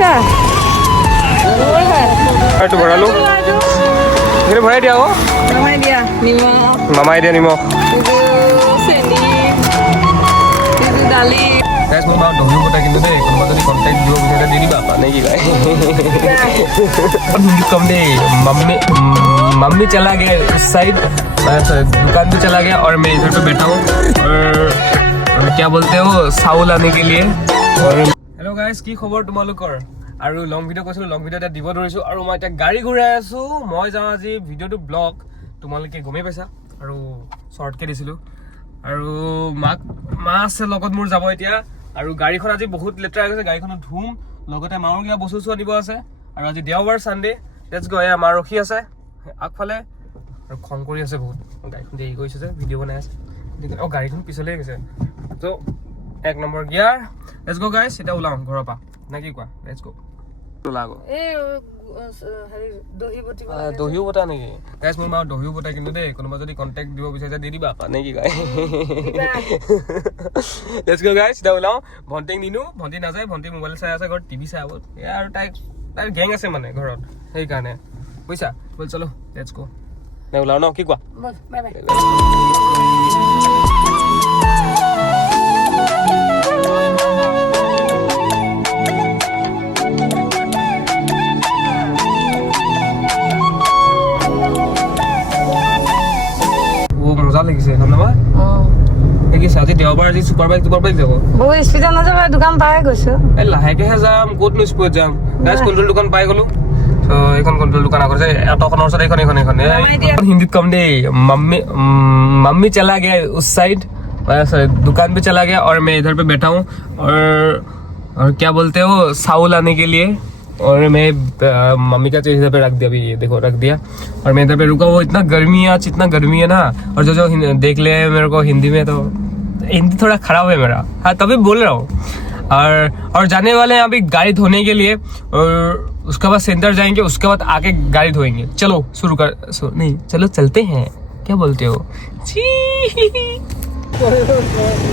अच्छा এইটো ভৰালো সেইটো ভৰাই দিয়া আকৌ মামাই দিয়া নিমখ মামাই দিয়া নিমখ চেনি দালি गाइस मैं बात ढोलू बता किंतु दे कोन যদি कांटेक्ट दियो बिचारा दे दी बापा नहीं की गाय कम दे मम्मी मम्मी चला गया उस साइड दुकान भी चला गया और मैं इधर पे बैठा हूं और क्या बोलते हो साउल आने के लिए और हेलो गाइस की खबर তোমালোকৰ আৰু লং ভিডিও কৈছিলো লং ভিডিও এটা দিব ধৰিছো আৰু মই এটা গাড়ী ঘূৰাই আছো মই যাওঁ আজি ভিডিওটো ব্লগ তোমালোকে গমে পাইছা আৰু শৰ্টকে দিছিলো আৰু মা আছে লগত মোৰ যাব এতিয়া আৰু গাড়ীখন আজি বহুত লেতেৰা হৈ গৈছে গাড়ীখন ধুম লগতে মাৰ কিবা বস্তু আনিব আছে আৰু আজি দেওবাৰ সানডে লেটস গো এ মাৰ ৰখি আছে আগফালে আৰু খং কৰি আছে বহুত গাড়ীখন দেৰি কৰিছে যে ভিডিও বনাই আছে ও গাড়ীখন পিছলে গৈছে তো এক number gear let's go guys এটা ওলাম ঘৰৰ পৰা না কি কোৱা লেটস গো লাগো এই হেৰি দহিও বটা নেকি গাইস মোৰ মা দহিও বটা কিন্তু দেই কোনোবা যদি কন্টাক্ট দিব বিচাৰে দি দিবা পানে কি গায় লেটস গো গাইস এটা ওলাও ভন্টিক নিনু ভন্টি নাযায় ভন্টি মোবাইল চাই আছে ঘৰত টিভি চাই আবত এ আৰু তাই গেং আছে মানে ঘৰত সেই কাৰণে বুইছা বল চলো লেটস গো নে ওলাও ন কি কোৱা বল বাই বাই মজা লাগিছে এখন না কি সাজি দেওবাৰ আজি সুপাৰ বাইক যাব বহু স্পিড না যাব দোকান পাই গৈছো এ লাহেকেহে যাম ক'ত নো স্পিড যাম গাইস কন্ট্ৰোল দোকান পাই গলো তো এখন কন্ট্ৰোল দোকান আগৰ যে এটখনৰ ওচৰত এখন হিন্দীত কম দে मम्मी चला गया उस साइड दुकान पे चला गया और मैं इधर पे बैठा हूँ और क्या बोलते हो साउल आने के लिए और मैं मम्मी का चीज इधर पे रख दिया अभी ये देखो रख दिया और मैं इधर पे रुका वो इतना गर्मी है आज इतना गर्मी है ना और जो देख ले मेरे को हिंदी में तो हिंदी थोड़ा खराब है मेरा हाँ तभी बोल रहा हूँ और जाने वाले हैं अभी गाड़ी धोने के लिए और उसके बाद सेंटर जाएंगे उसके बाद आके गाड़ी धोएंगे चलो शुरू कर नहीं चलो चलते हैं क्या बोलते हो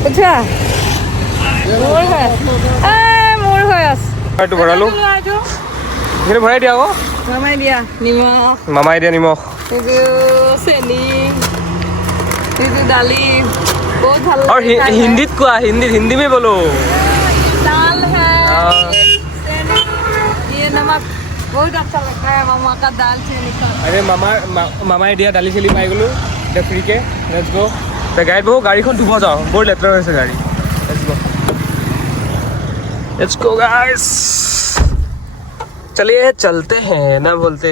अच्छा मोर है এইটো ভৰালো সেইটো ভৰাই দিয়া আকৌ মামাই দিয়া নিমখ মামাই দিয়া নিমখ চেনি दाली बहुत ভাল और हिंदीत কোৱা हिंदी में बोलो दाल है ये नमक बहुत अच्छा लगता है मामा का दाल चीनी का अरे মামাই দিয়া দালি চেলি পাই গলো এটা ফ্ৰী কে লেটস গো তে গাড়ীত বহু গাড়ীখন ধুব যাওঁ বৰ লেতেৰা হৈছে গাড়ী লেটস গো গাইস चलिए चलते हैं ना बोलते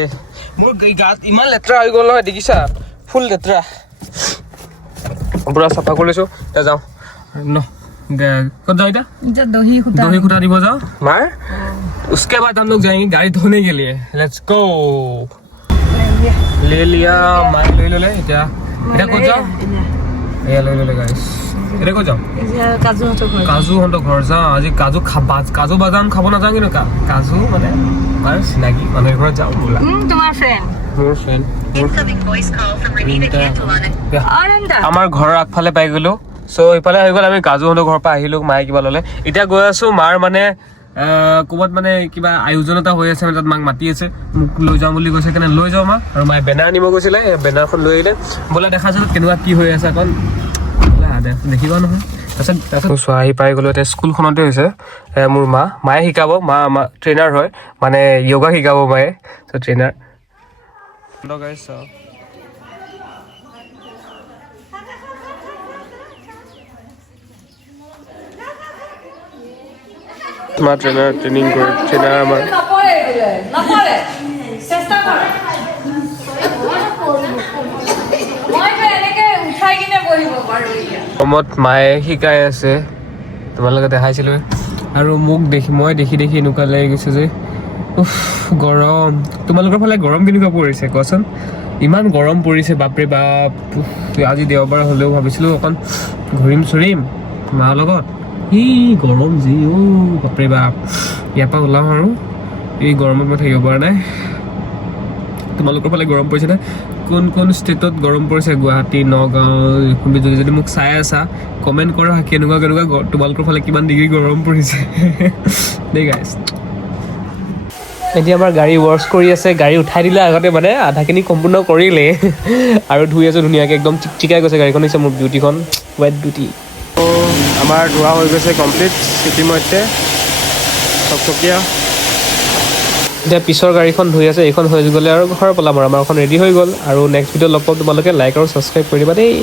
मोर गात इमान लेतरा হৈ গল নহয় দেখিছা ফুল লেতৰা পুৰা সাফা কৰি লৈছো তে যাও ন कब जाओ इधर दही खुटा দিব যাও मार उसके बाद हम लोग जाएंगे गाड़ी धोने के लिए लेट्स गो ले लिया मार ले ले इटा इटा को जाओ ये ले गाइस इटा को जाओ काजू हंतो घर जा আজি काजू काजू बादाम खाबो ना जांगे न काजू माने मार सिनागी माने घर जाओ बोला তোমার friend more friend Incoming voice call from Renita Cantillana. Ananda আমাৰ ঘৰৰ আগফালে পাই গলো সো ইফালে হৈ গল আমি কাজু হতৰ ঘৰৰ পৰা আহিলো মায়ে কিবা ললে এতিয়া গৈ আছো মাৰ মানে কোবত মানে কিবা আয়োজন এটা হৈ আছে তাত মাক মাতি আছে মোক লৈ যাম বুলি কৈছে কেনে লৈ যাও মা আৰু মায়ে বেনাৰ নিব গৈছিলে বেনাৰখন লৈ আহিলে বলা দেখা যাওক কেনেকুৱা কি হৈ আছে এখন দেখিবা নহয় তাৰপিছত চোৱা আহি পাই গলো এতিয়া স্কুলখনতে হৈছে মোৰ মায়ে শিকাব মা ট্ৰেইনাৰ হয় মানে য়োগা শিকাব মায়ে তো ট্ৰেইনাৰ গাইছ তোমাৰ ট্ৰেইনিং কৰে ট্ৰেইনাৰ আমাৰ কমত মায়ে শিকাই আছে তোমালোকে দেখাইছিলো আৰু মোক মই দেখি এনেকুৱা লাগি গৈছে যে গৰম তোমালোকৰ ফালে গৰম কেনেকুৱা পৰিছে কোৱাচোন ইমান গৰম পৰিছে বাপৰে বাপ আজি দেওবাৰ হলেও ভাবিছিলো অকণ ঘূৰিম চুৰিম মাৰ লগত গৰম যি বাপৰে বাপ ইয়াৰ পৰা ওলাম আৰু এই গৰমত মই থাকিব পৰা নাই তোমালোকৰ ফালে গৰম পৰিছে নে কোন ষ্টেটত গৰম পৰিছে গুৱাহাটী নগাঁও যদি মোক চাই আছা কমেণ্ট কৰা কেনেকুৱা তোমালোকৰ ফালে কিমান ডিগ্ৰী গৰম পৰিছে দেই গাইছ এতিয়া আমাৰ গাড়ী ৱাছ কৰি আছে গাড়ী উঠাই দিলে আগতে মানে আধাখিনি সম্পূৰ্ণ কৰিলে আৰু ধুই আছোঁ ধুনীয়াকৈ একদম চিকচিকাই গৈছে গাড়ীখন হৈছে মোৰ বিউটিখন হোৱাইট বিউটি আমাৰ ধোৱা হৈ গৈছে কমপ্লিট ইতিমধ্যে চকচকীয়া এতিয়া পিছৰ গাড়ীখন ধুই আছে এইখন হৈ গ'লে আৰু ঘৰ পলাম আৰু আমাৰখন ৰেডি হৈ গ'ল আৰু নেক্সট ভিডিঅ' লগ পাম তোমালোকে লাইক আৰু ছাবস্ক্ৰাইব কৰি দিবা দেই